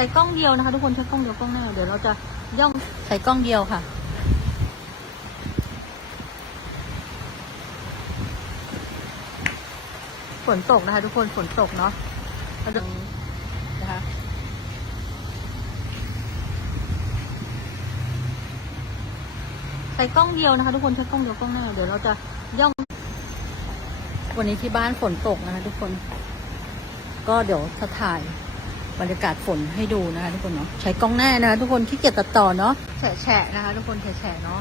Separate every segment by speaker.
Speaker 1: ช้กล้องเดียวนะคะ ทุกคนใช้กล้องเดียวกล้องหน้าเดี๋ยวเราจะย่องใช้กล้องเดียวค่ะ ฝนตกนะคะ ทุกคนฝนตกเนาะเราจะนะคะใช้กล้องเดียวนะคะ ทุกคนใช้กล้องเดียวกล้องหน้าเดี๋ยวเราจะย่อง วันนี้ที่บ้านฝนตกนะคะ ทุกคน ก็เดี๋ยวจะถ่าย บรรยากาศฝนให้ดูนะคะทุกคนเนาะใช้กล้องหน้านะคะทุกคนขี้เกียจตัดต่อเนาะแฉะนะคะ ทุกคนแฉะเนาะ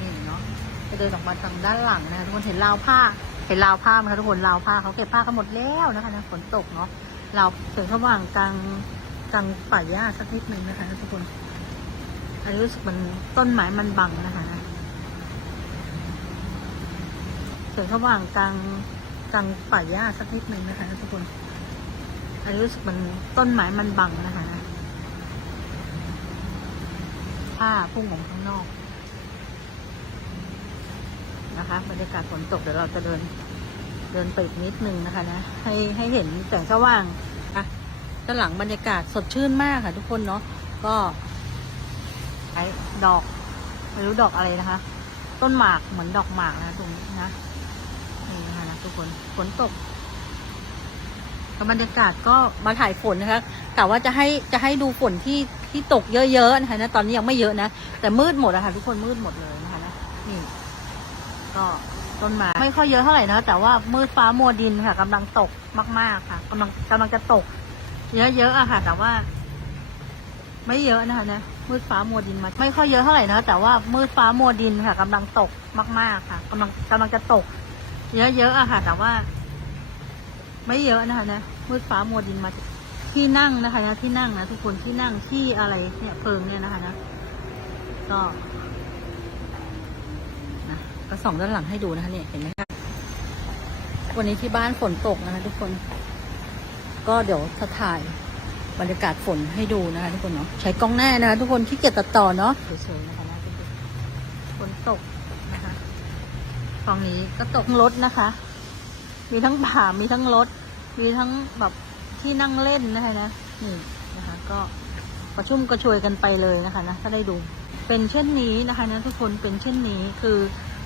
Speaker 1: นี่เนาะจะเดินออกมาทางด้านหลังนะคะทุกคนเห็นราวผ้าเห็นราวผ้าไหมคะทุกคนราวผ้าเขาเก็บผ้ากันหมดแล้วนะคะนะฝนตกเนาะราวถึงระหว่างกลางกลางป่าหญ้าสักนิดนึงนะคะ ทุกคนอันนี้รู้สึกมันต้นไม้มันบังนะคะถึงระหว่างกลางกลางป่าหญ้าสักนิดนึงนะคะ ทุกคน อันนี้รู้สึกมันต้นไม้มันบังนะคะผ้าพุ่งออกมาข้างนอกนะคะบรรยากาศฝนตกเดี๋ยวเราจะเดิน เดินไปอีกนิดนึงนะคะ นะ ให้ให้เห็นแสงสว่างอะด้านหลังบรรยากาศสดชื่นมากค่ะ ทุกคนเนาะก็ไอ้ดอกไม่รู้ดอกอะไรนะคะ ต้นหมากเหมือนดอกหมากนะตรงนี้นะนี่นะคะนะทุกคนฝนตก บรรยากาศก็มาถ่ายฝนนะคะกะว่าจะให้จะให้ดูฝนที่ที่ตกเยอะๆนะคะนะตอนนี้ยังไม่เยอะนะ แต่มืดหมดอะค่ะทุกคนมืดหมดเลยนะคะนะนี่ ก็ต้นไม้ไม่ค่อยเยอะเท่าไหร่นะแต่ว่ามืดฟ้ามัวดินค่ะกำลังตกมาก ๆ ค่ะกำลังกำลังจะตก เยอะๆอะค่ะ แต่ว่า ไม่เยอะนะคะนะมืดฟ้ามัวดินมาไม่ค่อยเยอะเท่าไหร่นะคะแต่ว่ามืดฟ้ามัวดินค่ะกำลังตกมาก ๆ ค่ะกำลังกำลังจะตก เยอะๆอะค่ะ แต่ว่า ไม่เยอะนะคะนะมืดฟ้ามัวดินมาที่นั่งนะคะนะที่นั่งนะทุกคนที่นั่งที่อะไรเนี่ยเพิงเนี่ยนะคะนะก็นะก็ส่องด้านหลังให้ดูนะคะเนี่ยเห็นไหมคะวันนี้ที่บ้านฝนตกนะคะ ทุกคน ก็เดี๋ยวจะถ่ายบรรยากาศฝนให้ดูนะคะทุกคนเนาะใช้กล้องหน้านะคะทุกคนขี้เกียจตัดต่อเนาะเฉยๆนะคะนะทุกคนฝนตกนะคะฝั่งนี้ก็ตกทั้งรถนะคะ มีทั้งป่ามีทั้งรถ มีทั้งแบบที่นั่งเล่นนะคะนะนี่นะคะ ก็ประชุมกระชวยกันไปเลยนะคะนะถ้าได้ดู เป็นเช่นนี้นะคะนะทุกคนเป็นเช่นนี้คือ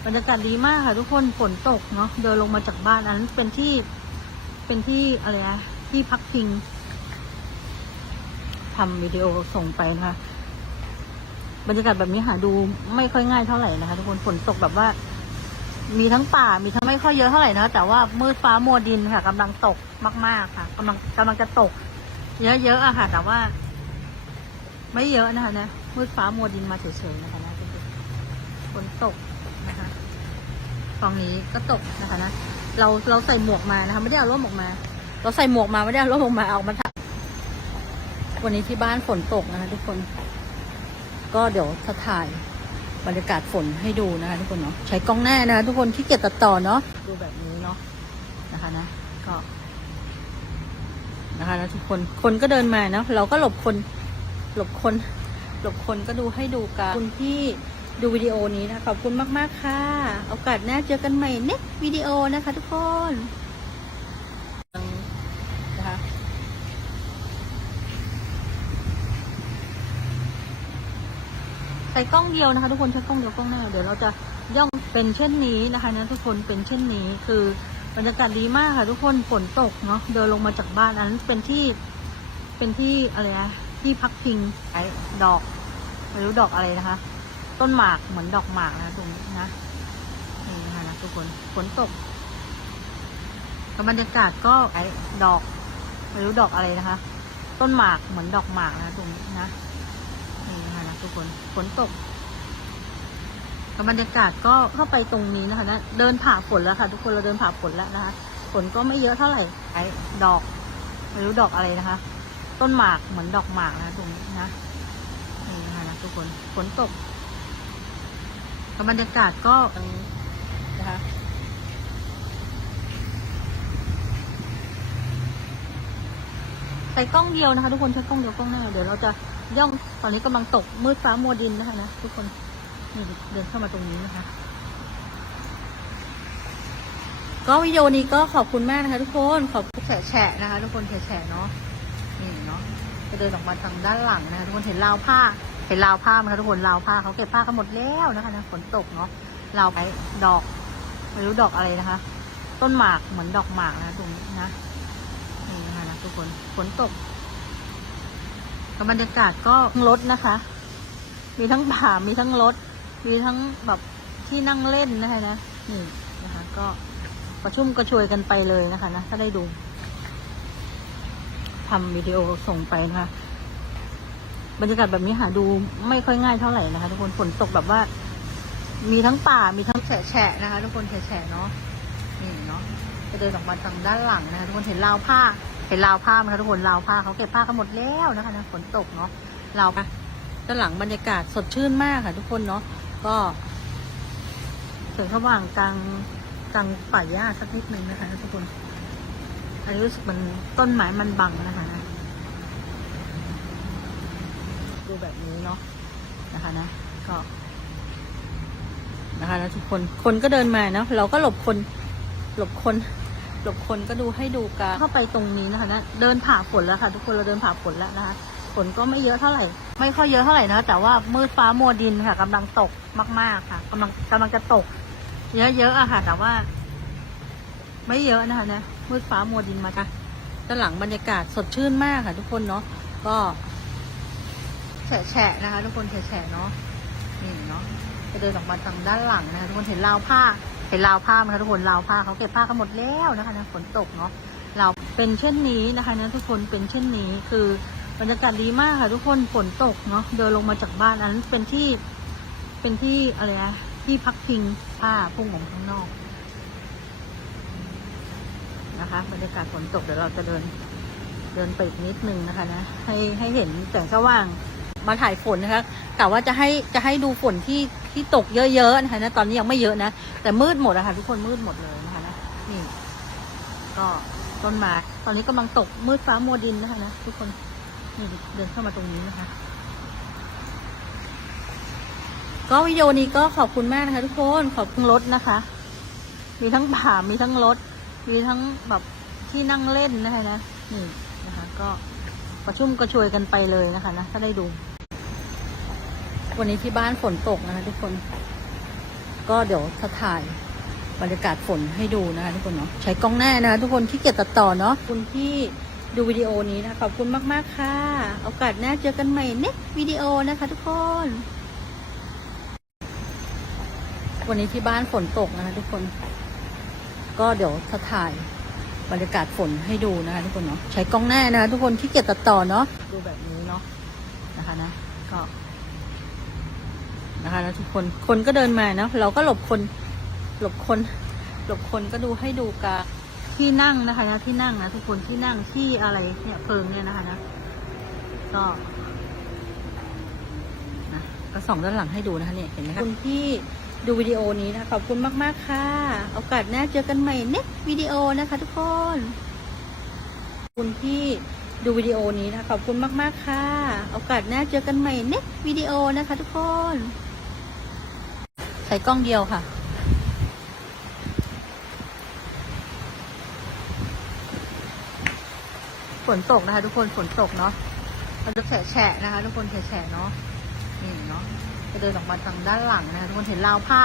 Speaker 1: บรรยากาศดีมากค่ะ ทุกคนฝนตกเนาะเดินลงมาจากบ้านอันนั้นเป็นที่เป็นที่อะไรนะที่พักพิงทำวิดีโอส่งไปนะคะบรรยากาศแบบนี้หาดูไม่ค่อยง่ายเท่าไหร่นะคะ ทุกคนฝนตกแบบว่า มีทั้งป่า มีทั้งไม่ค่อยเยอะเท่าไหร่นะ แต่ว่ามืดฟ้ามัวดินค่ะกำลังตกมาก ๆ ค่ะกำลังกำลังจะตก เยอะๆอะค่ะ แต่ว่า ไม่เยอะนะคะนะมืดฟ้ามัวดินมาเฉยๆนะคะนะทุกคนฝนตกนะคะฝั่งนี้ก็ตกนะคะนะเราเราใส่หมวกมานะคะไม่ได้เอาร่มออกมา เราใส่หมวกมาไม่ได้เอาร่มออกมาเอามาถ่ายวันนี้ที่บ้านฝนตกนะคะ ทุกคน ก็เดี๋ยวจะถ่าย บรรยากาศฝนให้ดูนะคะทุกคนเนาะใช้กล้องหน้านะคะทุกคนขี้เกียจตัดต่อเนาะดูแบบนี้เนาะนะคะนะก็นะคะนะทุกคนคนก็เดินมาเนาะเราก็หลบคนหลบคนหลบคนก็ดูให้ดูกันคุณที่ดูวิดีโอนี้นะคะขอบคุณมาก ๆ ค่ะ โอกาสหน้าเจอกันใหม่เน็กวิดีโอนะคะทุกคนนะคะ ใช้กล้องเดียวนะคะ ทุกคนใช้กล้องเดียวกล้องหน้าเดี๋ยวเราจะย่องเป็นเช่นนี้นะคะนะทุกคนเป็นเช่นนี้คือบรรยากาศดีมากค่ะ ทุกคนฝนตกเนาะเดินลงมาจากบ้านอันนั้นเป็นที่เป็นที่อะไรนะที่พักพิงไอ้ดอกไม่รู้ดอกอะไรนะคะ ต้นหมากเหมือนดอกหมากนะตรงนี้นะนี่นะคะนะทุกคนฝนตกกับบรรยากาศก็ไอ้ดอกไม่รู้ดอกอะไรนะคะ ต้นหมากเหมือนดอกหมากนะตรงนี้นะนี่นะคะนะ ทุกคนฝนตกกับบรรยากาศก็เข้าไปตรงนี้นะคะนะเดินผ่าฝนแล้วค่ะ ทุกคนเราเดินผ่าฝนแล้วนะคะฝนก็ไม่เยอะเท่าไหร่ไอ้ดอก ไม่รู้ดอกอะไรนะคะ ต้นหมากเหมือนดอกหมากนะตรงนี้นะนี่นะคะนะทุกคนฝนตกกับบรรยากาศก็นะคะ ใช้กล้องเดียวนะคะ ทุกคนใช้กล้องเดียวกล้องหน้าเดี๋ยวเราจะย่องตอนนี้กำลังตกมืดฟ้ามัวดินนะคะนะทุกคนนี่เดินเข้ามาตรงนี้นะคะ ก็วิดีโอนี้ก็ขอบคุณมากนะคะ ทุกคนขอบคุณแฉะนะคะ ทุกคนแฉะเนาะนี่เนาะจะเดินออกมาทางด้านหลังนะคะทุกคนเห็นราวผ้าเห็นราวผ้าไหมคะทุกคนราวผ้าเขาเก็บผ้ากันหมดแล้วนะคะนะฝนตกเนาะราวไปดอกไม่รู้ดอกอะไรนะคะ ต้นหมากเหมือนดอกหมากนะตรงนี้นะ ทุกคนฝนตกแล้วบรรยากาศก็รถนะคะ มีทั้งป่ามีทั้งรถ มีทั้งแบบที่นั่งเล่นนะคะนะนี่นะคะ ก็ประชุมกระชวยกันไปเลยนะคะนะถ้าได้ดูทำวิดีโอส่งไปนะคะ บรรยากาศแบบนี้หาดูไม่ค่อยง่ายเท่าไหร่นะคะ ทุกคนฝนตกแบบว่า มีทั้งป่ามีทั้งแฉะนะคะ ทุกคนแฉะเนาะนี่เนาะจะเดินออกมาทางด้านหลังนะคะ ทุกคนเห็นราวผ้า เห็นราวผ้าไหมคะทุกคนราวผ้าเขาเก็บผ้ากันหมดแล้วนะคะนะฝนตกเนาะราวด้านหลังบรรยากาศสดชื่นมากค่ะ ทุกคนเนาะก็เสียงระหว่างกลางกลางป่าหญ้าสักนิดนึงนะคะทุกคนอันนี้รู้สึกมันต้นไม้มันบังนะคะดูแบบนี้เนาะนะคะนะก็นะคะนะทุกคนคนก็เดินมาเนาะเราก็หลบคนหลบคน หลบคนก็ดูให้ดูกันเข้าไปตรงนี้นะคะนะเดินผ่าฝนแล้วค่ะ ทุกคนเราเดินผ่าฝนแล้วนะคะฝนก็ไม่เยอะเท่าไหร่ ไม่ค่อยเยอะเท่าไหร่นะแต่ว่ามืดฟ้ามัวดินค่ะกำลังตกมาก ๆ ค่ะกำลังกำลังจะตก เยอะๆอะค่ะ แต่ว่า ไม่เยอะนะคะนะมืดฟ้ามัวดินมาค่ะด้านหลังบรรยากาศสดชื่นมากค่ะ ทุกคนเนาะก็แฉะนะคะ ทุกคนแฉะเนาะนี่เนาะจะเดินออกมาทางด้านหลังนะคะทุกคนเห็นราวผ้า เห็นราวผ้าไหมคะทุกคนราวผ้าเขาเก็บผ้ากันหมดแล้วนะคะนะฝนตกเนาะเราวเป็นเช่นนี้นะคะนะทุกคนเป็นเช่นนี้คือบรรยากาศดีมากค่ะ ทุกคนฝนตกเนาะเดินลงมาจากบ้านอันนั้นเป็นที่เป็นที่อะไรนะที่พักพิงผ้าพุ่งของข้างนอกนะคะบรรยากาศฝนตกเดี๋ยวเราจะเดินเดินไปอีกนิดนึงนะคะนะให้ให้เห็นแสงสว่างมาถ่ายฝนนะคะกะว่าจะให้จะให้ดูฝนที่ ที่ตกเยอะๆนะคะนะตอนนี้ยังไม่เยอะนะ แต่มืดหมดอะค่ะ ทุกคนมืดหมดเลยนะคะนะนี่ก็ต้นไม้ตอนนี้กำลังตกมืดฟ้ามัวดินนะคะนะทุกคนนี่เดินเข้ามาตรงนี้นะคะ ก็วิดีโอนี้ก็ขอบคุณมากนะคะ ทุกคนขอบคุณรถนะคะ มีทั้งป่ามีทั้งรถ มีทั้งแบบที่นั่งเล่นนะคะนะนี่นะคะ ก็ประชุมกระชวยกันไปเลยนะคะนะถ้าได้ดู วันนี้ที่บ้านฝนตกนะคะทุกคน ก็เดี๋ยวจะถ่ายบรรยากาศฝนให้ดูนะคะทุกคนเนาะใช้กล้องหน้านะคะทุกคนที่เกียจตัดต่อเนาะคุณที่ดูวิดีโอนี้นะคะขอบคุณมาก ๆ ค่ะโอกาสหน้าเจอกันใหม่เน็กวิดีโอนะคะ ทุกคน วันนี้ที่บ้านฝนตกนะคะ ทุกคน ก็เดี๋ยวจะถ่ายบรรยากาศฝนให้ดูนะคะทุกคนเนาะใช้กล้องหน้านะคะทุกคนที่เกียจตัดต่อเนาะดูแบบนี้เนาะนะคะนะก็ นะคะแล้วทุกคนคนก็เดินมาเนาะเราก็หลบคนหลบคนหลบคนก็ดูให้ดูกาที่นั่งนะคะนะที่นั่งนะทุกคนที่นั่งที่อะไรเนี่ยเพิงเนี่ยนะคะนะก็นะก็ส่องด้านหลังให้ดูนะคะเนี่ยเห็นไหมคะคุณที่ดูวิดีโอนี้นะคะขอบคุณมาก ๆ ค่ะโอกาสหน้าเจอกันใหม่เน็กวิดีโอนะคะ ทุกคนคุณที่ดูวิดีโอนี้นะคะขอบคุณมาก ๆ ค่ะโอกาสหน้าเจอกันใหม่เน็กวิดีโอนะคะ ทุกคน ใช้กล้องเดียวค่ะ ฝนตกนะคะ ทุกคนฝนตกเนาะมันจะแฉะนะคะ ทุกคนแฉะเนาะนี่เนาะจะเดินออกมาทางด้านหลังนะคะทุกคนเห็นราวผ้า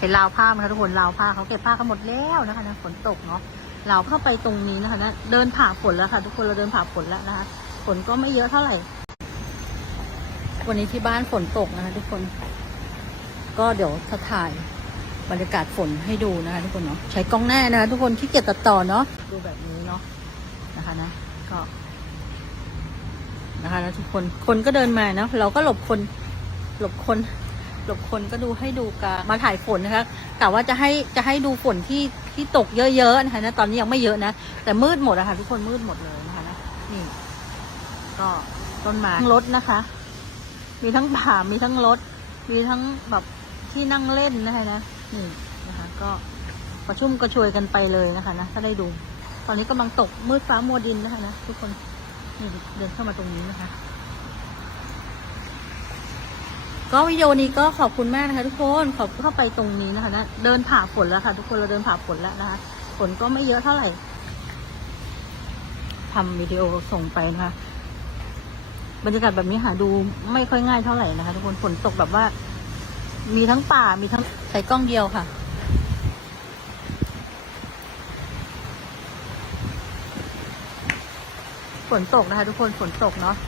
Speaker 1: เห็นราวผ้าไหมคะทุกคนราวผ้าเขาเก็บผ้ากันหมดแล้วนะคะนะฝนตกเนาะเราเข้าไปตรงนี้นะคะนะเดินผ่าฝนแล้วค่ะ ทุกคนเราเดินผ่าฝนแล้วนะคะฝนก็ไม่เยอะเท่าไหร่ วันนี้ที่บ้านฝนตกนะคะ ทุกคน ก็เดี๋ยวจะถ่ายบรรยากาศฝนให้ดูนะคะทุกคนเนาะใช้กล้องหน้านะคะทุกคนที่เกียจตัดต่อเนาะดูแบบนี้เนาะนะคะนะก็นะคะแล้วทุกคนคนก็เดินมาเนาะเราก็หลบคนหลบคนหลบคนก็ดูให้ดูกามาถ่ายฝนนะคะกะว่าจะให้จะให้ดูฝนที่ที่ตกเยอะๆนะคะนะตอนนี้ยังไม่เยอะนะแต่มืดหมดอะค่ะทุกคนมืดหมดเลยนะคะนะนี่ก็ต้นไม้รถนะคะ มีทั้งป่ามีทั้งรถมีทั้งแบบ ที่นั่งเล่นนะคะนะนี่นะคะ ก็ประชุมกระชวยกันไปเลยนะคะนะถ้าได้ดู ตอนนี้กำลังตกมืดฟ้ามัวดินนะคะนะทุกคนนี่เดินเข้ามาตรงนี้นะคะ ก็วิดีโอนี้ก็ขอบคุณมากนะคะ ทุกคนขอบเข้าไปตรงนี้นะคะนะเดินผ่าฝนแล้วค่ะ ทุกคนเราเดินผ่าฝนแล้วนะคะฝนก็ไม่เยอะเท่าไหร่ทำวิดีโอส่งไปนะคะบรรยากาศแบบนี้หาดูไม่ค่อยง่ายเท่าไหร่นะคะ ทุกคนฝนตกแบบว่า มีทั้งป่ามีทั้งใส่กล้องเดียวค่ะ ฝนตกนะคะทุกคนฝนตกเนาะ